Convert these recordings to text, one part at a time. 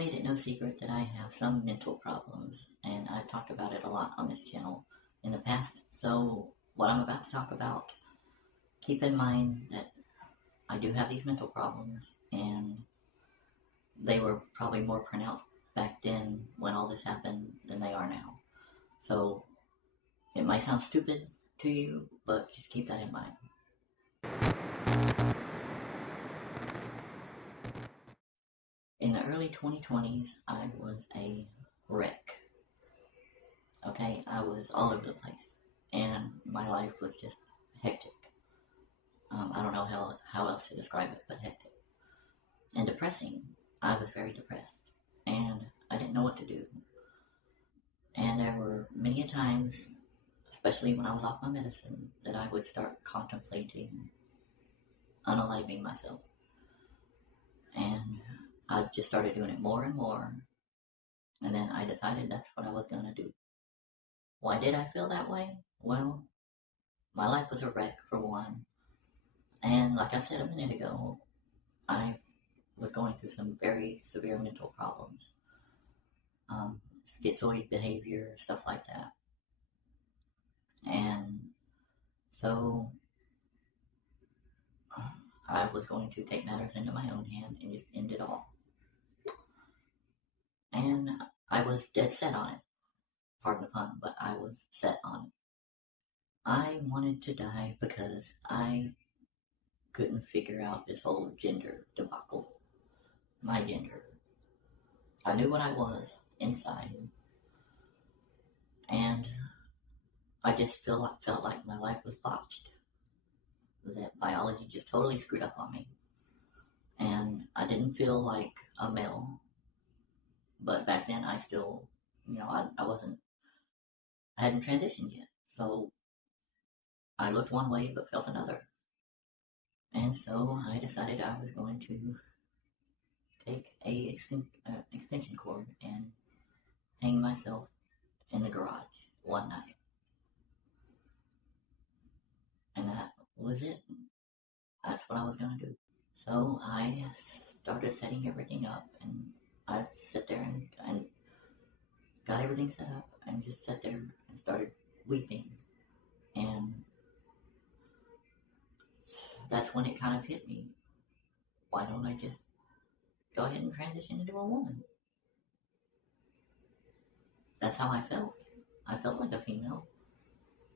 made it no secret that I have some mental problems, and I've talked about it a lot on this channel in the past. So what I'm about to talk about, keep in mind that I do have these mental problems, and they were probably more pronounced back then when all this happened than they are now. So it might sound stupid to you, but just keep that in mind. In the early 2020s, I was a wreck. Okay, I was all over the place, and my life was just hectic. I don't know how else to describe it, but hectic. And depressing. I was very depressed, and I didn't know what to do. And there were many times, especially when I was off my medicine, that I would start contemplating unaliving myself. And I just started doing it more and more, and then I decided that's what I was going to do. Why did I feel that way? Well, my life was a wreck, for one. And like I said a minute ago, I was going through some very severe mental problems. Schizoid behavior, stuff like that. And so I was going to take matters into my own hand and just end it all. And I was dead set on it. Pardon the pun, but I was set on it. I wanted to die because I couldn't figure out this whole gender debacle. My gender. I knew what I was inside, and I just felt like my life was botched. That biology just totally screwed up on me. And I didn't feel like a male, but back then I still, I hadn't transitioned yet. So I looked one way but felt another. And so I decided I was going to take a extension cord and hang myself in the garage one night. And that was it. That's what I was going to do. So I started setting everything up, and I sat there and got everything set up and just sat there and started weeping. And that's when it kind of hit me. Why don't I just go ahead and transition into a woman? That's how I felt. I felt like a female.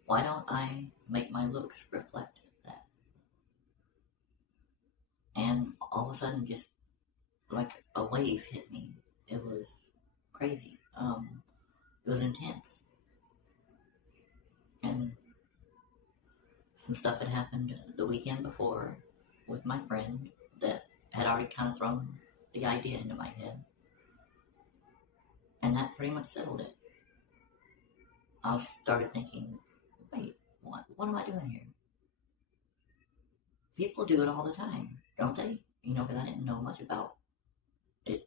Why don't I make my looks reflect that? And all of a sudden, just like a wave hit me. It was crazy. It was intense. And some stuff had happened the weekend before with my friend that had already kind of thrown the idea into my head. And that pretty much settled it. I started thinking, wait, what am I doing here? People do it all the time, don't they? Because I didn't know much about it,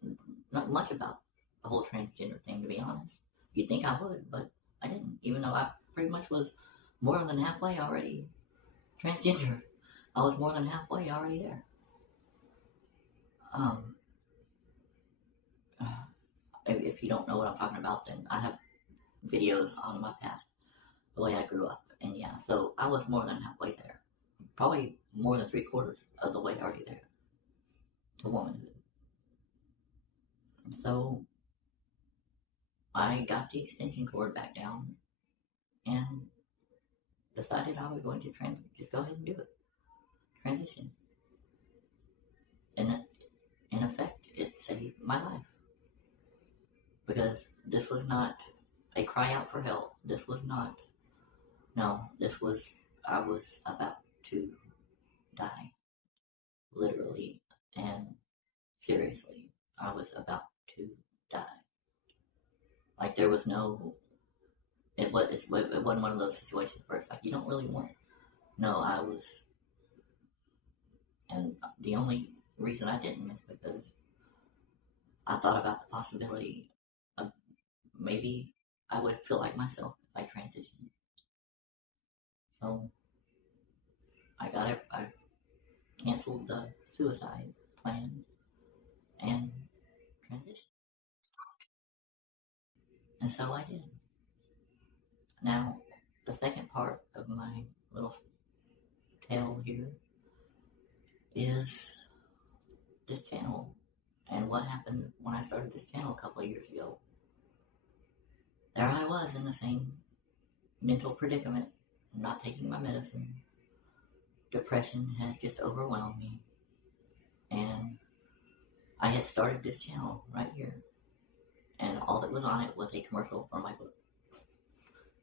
not much about the whole transgender thing, to be honest. You'd think I would, but I didn't, even though I pretty much was more than halfway already transgender. I was more than halfway already there. If you don't know what I'm talking about, then I have videos on my past, the way I grew up, and yeah, so I was more than halfway there. Probably more than 3/4 of the way already there to womanhood. So I got the extension cord back down and decided I was going to just go ahead and do it. Transition. And in effect, it saved my life. Because this was not a cry out for help. This was not, I was about to die. Literally and seriously. I was about to die. Like there was no, it wasn't one of those situations where it's like you don't really want it. No, I was, and the only reason I didn't is because I thought about the possibility of maybe I would feel like myself if I transitioned. So I canceled the suicide plan and transitioned. And so I did. Now, the second part of my little tale here is this channel and what happened when I started this channel a couple of years ago. There I was in the same mental predicament, not taking my medicine. Depression had just overwhelmed me, and I had started this channel right here, and all that was on it was a commercial for my book.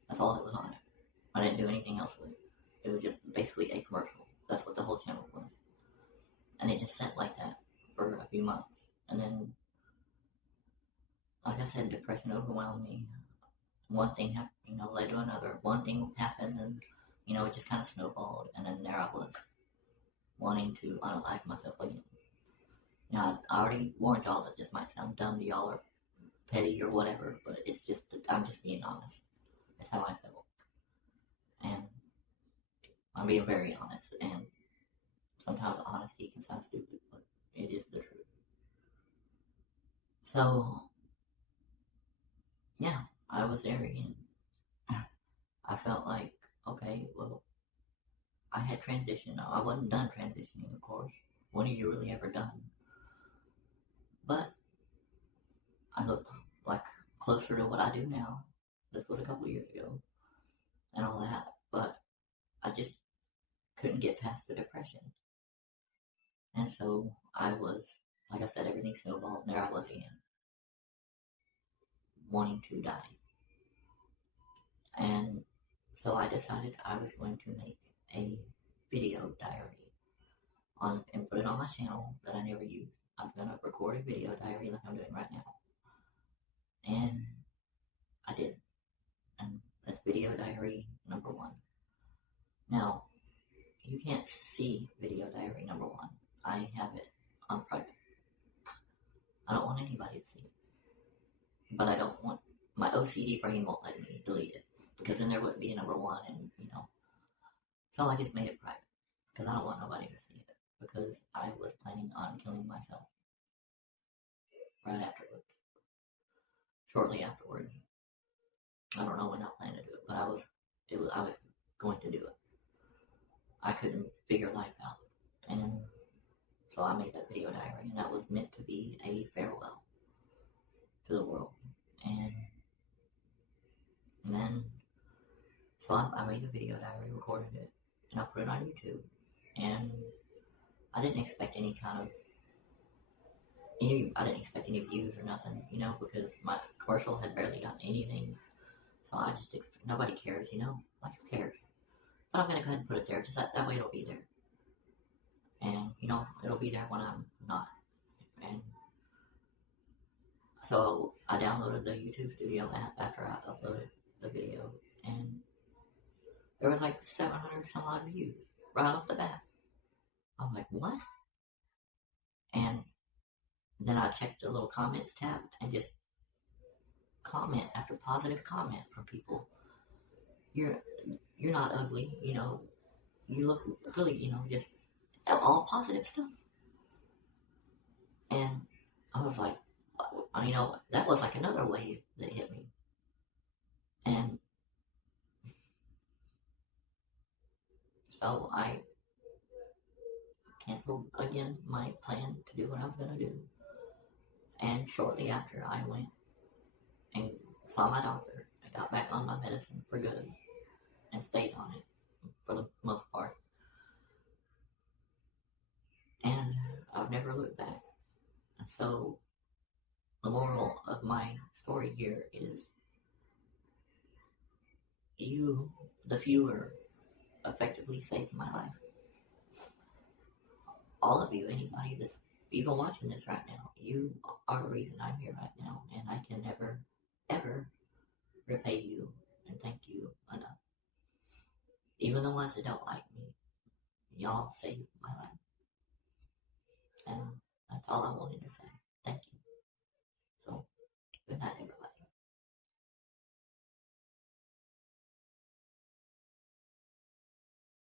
That's all that was on it. I didn't do anything else with it. It was just basically a commercial. That's what the whole channel was. And it just sat like that for a few months. And then, like I said, depression overwhelmed me. One thing happened, led to another. One thing happened, and it just kind of snowballed. And then there I was, wanting to unalive myself again. Now, I already warned y'all that this might sound dumb to y'all or petty or whatever, but it's just that I'm just being honest. That's how I felt. And I'm being very honest. And sometimes honesty can sound stupid, but it is the truth. So, yeah, I was there again. I felt like, okay, well, I had transitioned. I wasn't done transitioning, of course. When are you really ever done? But I look like closer to what I do now. This was a couple years ago and all that, but I just couldn't get past the depression. And so I was, like I said, everything snowballed, and there I was again, wanting to die. And so I decided I was going to make a video diary and put it on my channel that I never used. I was going to record a video diary like I'm doing right now. And I did. And that's video diary number 1. Now, you can't see video diary number 1. I have it on private. I don't want anybody to see it. But I don't want, my OCD brain won't let me delete it, because then there wouldn't be a number 1, and so I just made it private, because I don't want nobody to see it, because I was planning on killing myself right afterwards, shortly afterwards. I don't know when I plan to do it, but I was going to do it. I couldn't figure life out, and so I made that video diary, and that was meant to be a farewell to the world. And then, so I made a video diary, recorded it, and I put it on YouTube. And I didn't expect any views or nothing, because my commercial had barely gotten anything. So I just nobody cares, like who cares? But I'm gonna go ahead and put it there, just that way it'll be there. And it'll be there when I'm not. And so I downloaded the YouTube Studio app after I uploaded the video, and there was like 700 some odd views right off the bat. I'm like, what? And then I checked the little comments tab and just comment after positive comment from people. You're not ugly, you look really, just all positive stuff. And I was like, that was like another wave that hit me. And so I canceled again my plan to do what I was going to do. And shortly after, I went and saw my doctor. I got back on my medicine for good and stayed on it for the most part. And I've never looked back. And so the moral of my story here is, you, the viewer, effectively saved my life. All of you, anybody that's even watching this right now, you are the reason I'm here right now, and I can never, ever repay you and thank you enough. Even the ones that don't like me, y'all saved my life. And that's all I wanted to say. Thank you. So, good night, everybody.